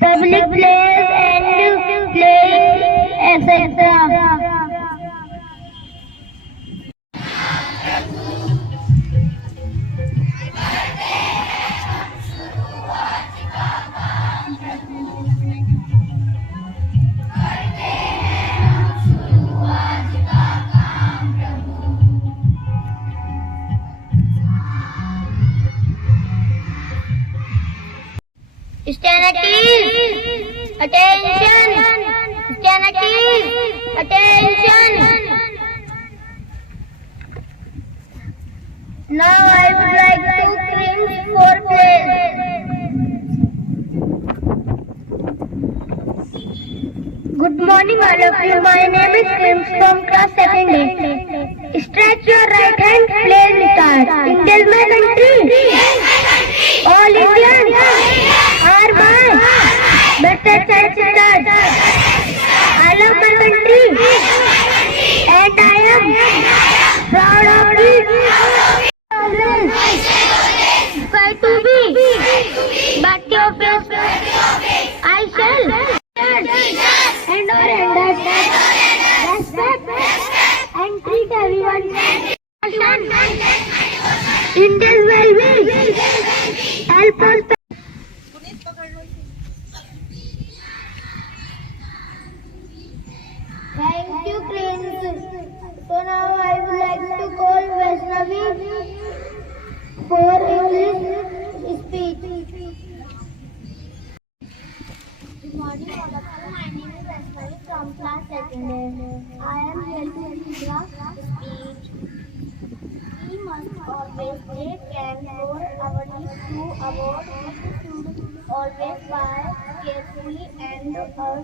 public place and playing, etc. Stand at ease. Attention. Stand at ease. Attention. Now I would like to cringe for place. Good morning all of you. My name is Crims from class 2nd A. Stretch your right hand, play start. India is my country. All Indians are my better side start. I love my country and I am proud of it. Try to be back your face. I shall and respect and treat everyone. Indians will be help us. Thank you, Prince. So now I would like to call Vaishnavi for English speech. Good morning, all of you. My name is Vaishnavi from class 2nd A. I am here to give a speech. We must always take care for our needs to avoid what we should always buy carefully and we should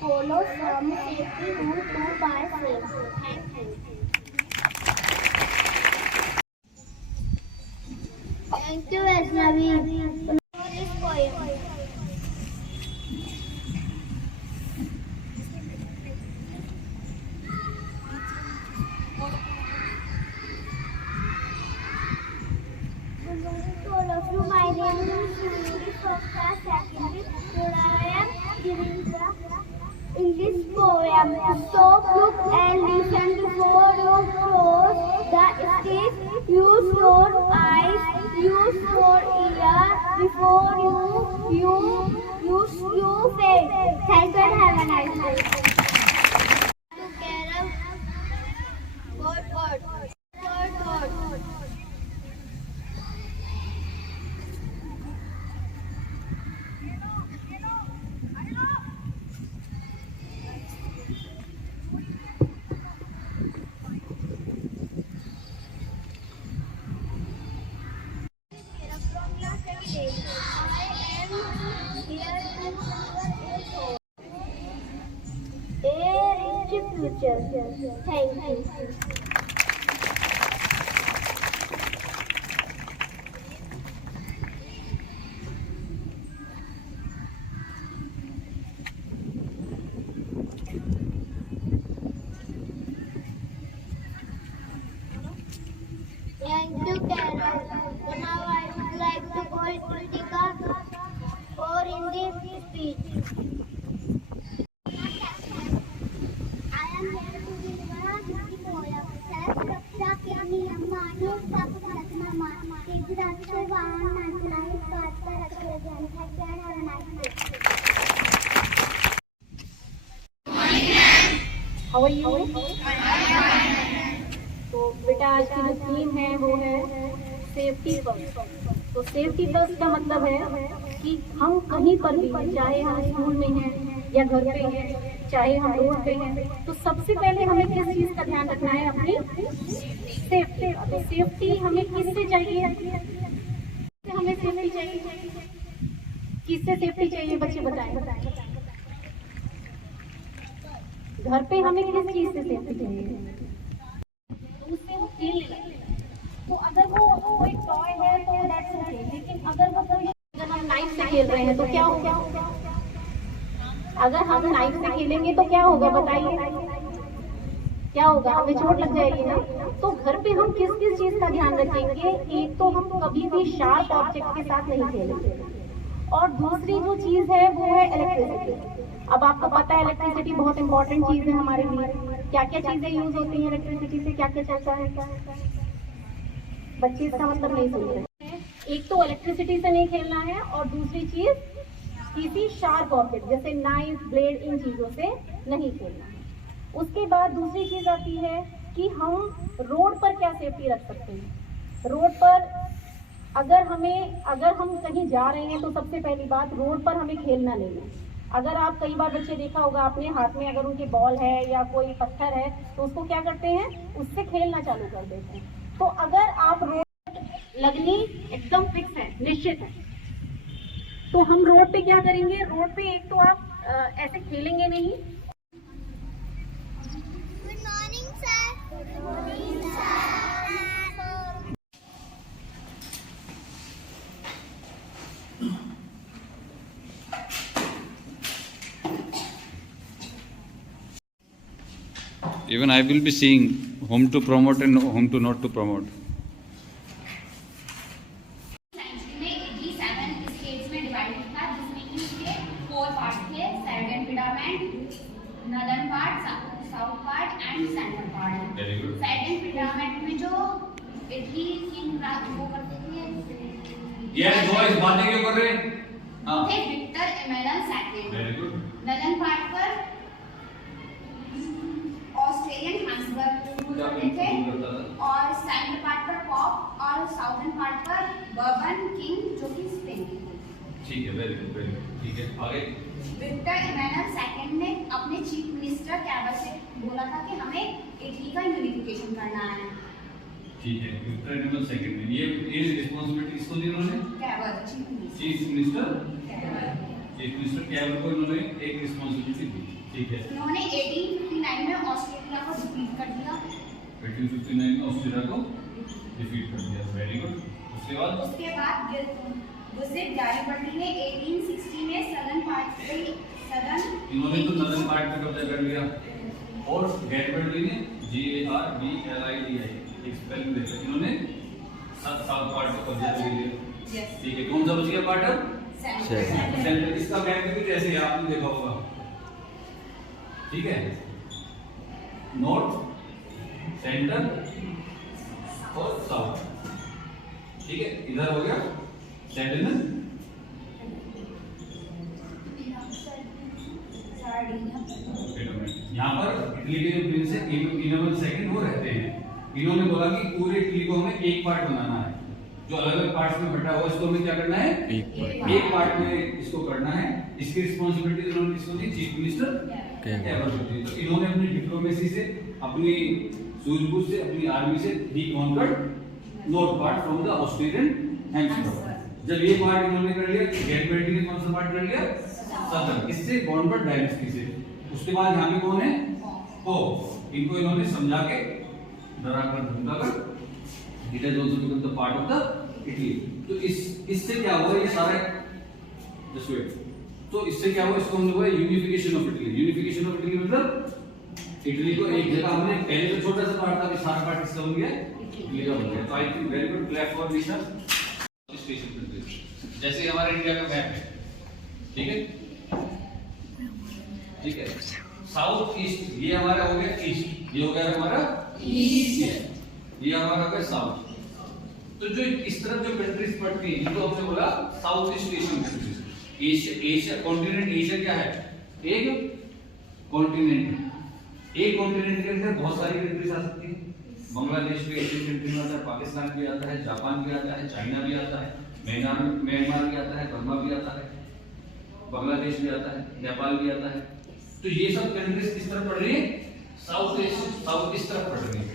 follow some safety rules to buy safe. Thank you. Thank you, Vaishnavi. For this poem. Good morning to all of you. My name is Shuri from class 2nd. Today I am giving the English poem. So look and listen before you cross the street. Use your eyes, use your ears before you use your face. Thank you and have a nice day. Word. A rich future. Thank you. Thank you, Carol. So now I would like to call Kritika for Hindi speech. I am here to deliver a Hindi poem. Self-रक्षा के नियम मानो, सब रखना मान। एक राष्ट्र वाहन नाचना इस बात पर रखे जान है क्या How are you? तो बेटा आज की जो थीम है वो है सेफ्टी फर्स्ट। तो सेफ्टी फर्स्ट का मतलब है कि हम कहीं पर भी, चाहे हम स्कूल में हैं या घर पे हैं, चाहे हम रोड पे हैं, तो सबसे पहले हमें किस चीज़ का ध्यान रखना है? अपनी सेफ्टी। तो सेफ्टी हमें किससे चाहिए? हमें सेफ्टी चाहिए। किससे सेफ्टी चाहिए बच्चे बताएं। घर पे हमें किस चीज़ से सेफ्टी चाहिए? उससे वो खेलने लगते हैं। तो अगर वो कोई टॉय है तो दैट्स ओके, लेकिन अगर हम नाइफ से खेल रहे हैं तो क्या होगा? अगर हम नाइफ से खेलेंगे तो क्या होगा बताइए? क्या होगा, हमें चोट लग जाएगी ना। तो घर पे हम किस किस चीज का ध्यान रखेंगे, एक तो हम कभी भी शार्प ऑब्जेक्ट के साथ नहीं खेलेंगे, और दूसरी जो चीज है वो है इलेक्ट्रिसिटी। अब आपको पता है इलेक्ट्रिसिटी बहुत इंपॉर्टेंट चीज है हमारे लिए। क्या क्या चीजें यूज होती हैं इलेक्ट्रिसिटी से, क्या क्या चलता है, बच्चे इसका मतलब नहीं सुन रहे। एक तो इलेक्ट्रिसिटी से नहीं खेलना है, और दूसरी चीज किसी शार्प ऑब्जेक्ट जैसे नाइफ, ब्लेड, इन चीजों से नहीं खेलना है। उसके बाद दूसरी चीज आती है कि हम रोड पर क्या सेफ्टी रख सकते हैं। रोड पर अगर हम कहीं जा रहे हैं तो सबसे पहली बात, रोड पर हमें खेलना नहीं है। अगर आप कई बार बच्चे देखा होगा आपने, हाथ में अगर उनके बॉल है या कोई पत्थर है तो उसको क्या करते हैं, उससे खेलना चालू कर देते हैं। तो अगर आप रोड लगनी एकदम फिक्स है, निश्चित है, तो हम रोड पे क्या करेंगे, रोड पे एक तो आप ऐसे खेलेंगे नहीं। Good morning sir. Good morning sir. Even I will be seeing whom to promote and whom to not to promote. Century में 87 स्टेट्स में डिवाइडेड था, जिसमें कि उसके 4 पार्ट थे, servant pyramid, northern part, south part and central part. Very good. Servant pyramid में जो Italy king वो करते थे, Yes, boys, बातें क्यों कर रहे हैं? हाँ. थे Victor Emmanuel second. Very good. Northern part पर ऑस्ट्रेलियन हैंसबर्ग रूल करते थे, और सेंट्रल पार्ट पर पॉप, और साउथर्न पार्ट पर बर्बन किंग जो कि स्पेन के थे। ठीक है, वेरी गुड, वेरी गुड। ठीक है, आगे। विक्टर इमैनुअल सेकंड ने अपने चीफ मिनिस्टर कैबर से बोला था कि हमें इटली का यूनिफिकेशन करना है। ठीक है, विक्टर इमैनुअल सेकंड में ये रिस्पांसिबिलिटी किसको दी उन्होंने? कैबर, चीफ मिनिस्टर चीफ मिनिस्टर कैबर। कैबर को इन्होंने एक रिस्पांसिबिलिटी दी। ठीक है। उन्होंने 1859 में ऑस्ट्रेलिया को डिफीट कर दिया। 1859 में ऑस्ट्रेलिया को डिफीट कर दिया। Very good. उसके बाद गुज़िप गैरिबल्डी ने 1860 में सदर्न पार्ट पे इन्होंने तो नॉर्दर्न पार्ट पे कब्जा कर लिया, और गैरिबल्डी ने GARBLIDI एक स्पेलिंग देखा, इन्होंने साउथ पार्ट पे कब्जा कर लिया। ठीक है, कौन सा बच गया पार्ट अब? सेंट्रल। इसका मैप भी कुछ ऐसे है, आपने देखा होगा। ठीक है, नॉर्थ, सेंटर और साउथ। ठीक है, इधर हो गया सेंटर में। यहाँ पर इटली के जो प्रिंस है इमैनुअल सेकंड वो रहते हैं। इन्होंने बोला कि पूरे इटली को हमें एक पार्ट बनाना है, जो अलग अलग पार्ट्स में बटा हुआ इसको हमें क्या करना है, एक पार्ट में इसको करना है। इसकी रिस्पांसिबिलिटी इन्होंने किसको दी? चीफ मिनिस्टर कैबर को दी। तो इन्होंने अपनी डिप्लोमेसी से, अपनी सूझबूझ से, अपनी आर्मी से ही conquered north part from the Australian hands. जब ये पार्ट इन्होंने कर लिया, गैरिबल्डी ने कौन सा पार्ट कर लिया? सदर्न। इससे बॉर्नबर्ट डायनेस्टी से। उसके बाद यहाँ पे कौन है? पोप। इनको इन्होंने समझा के, डरा कर, धमका कर, it has also become the part of the Italy. तो इससे क्या हुआ, ये सारे जस्ट वेट। तो इससे क्या हुआ, इसको हम लोग unification of Italy. Unification of Italy मतलब इटली को एक जगह, हमने पहले तो छोटा सा पार्ट था, अभी सारा पार्ट किसका बन गया? इटली का बन गया। तो I think very good, clap for this station countries. जैसे हमारे इंडिया का मैप है, ठीक है, ठीक है। साउथ ईस्ट ये हमारा हो गया ईस्ट, ये हो गया हमारा ईस्ट, ये हमारा हो गया साउथ। तो जो इस तरफ जो कंट्रीज पड़ती हैं, जिनको हमने बोला south east Asian countries. Asia continent, Asia क्या है? एक कॉन्टिनेंट है। एक कॉन्टिनेंट के अंदर बहुत सारी कंट्रीज आ सकती हैं। बांग्लादेश भी एशियन कंट्री में आता है, पाकिस्तान भी आता है, जापान भी आता है, चाइना भी आता है, म्यांमार भी आता है, बर्मा भी आता है, बांग्लादेश भी आता है, नेपाल भी आता है। तो ये सब कंट्रीज किस तरफ पड़ रही है? साउथ ईस्ट तरफ पड़ रही है।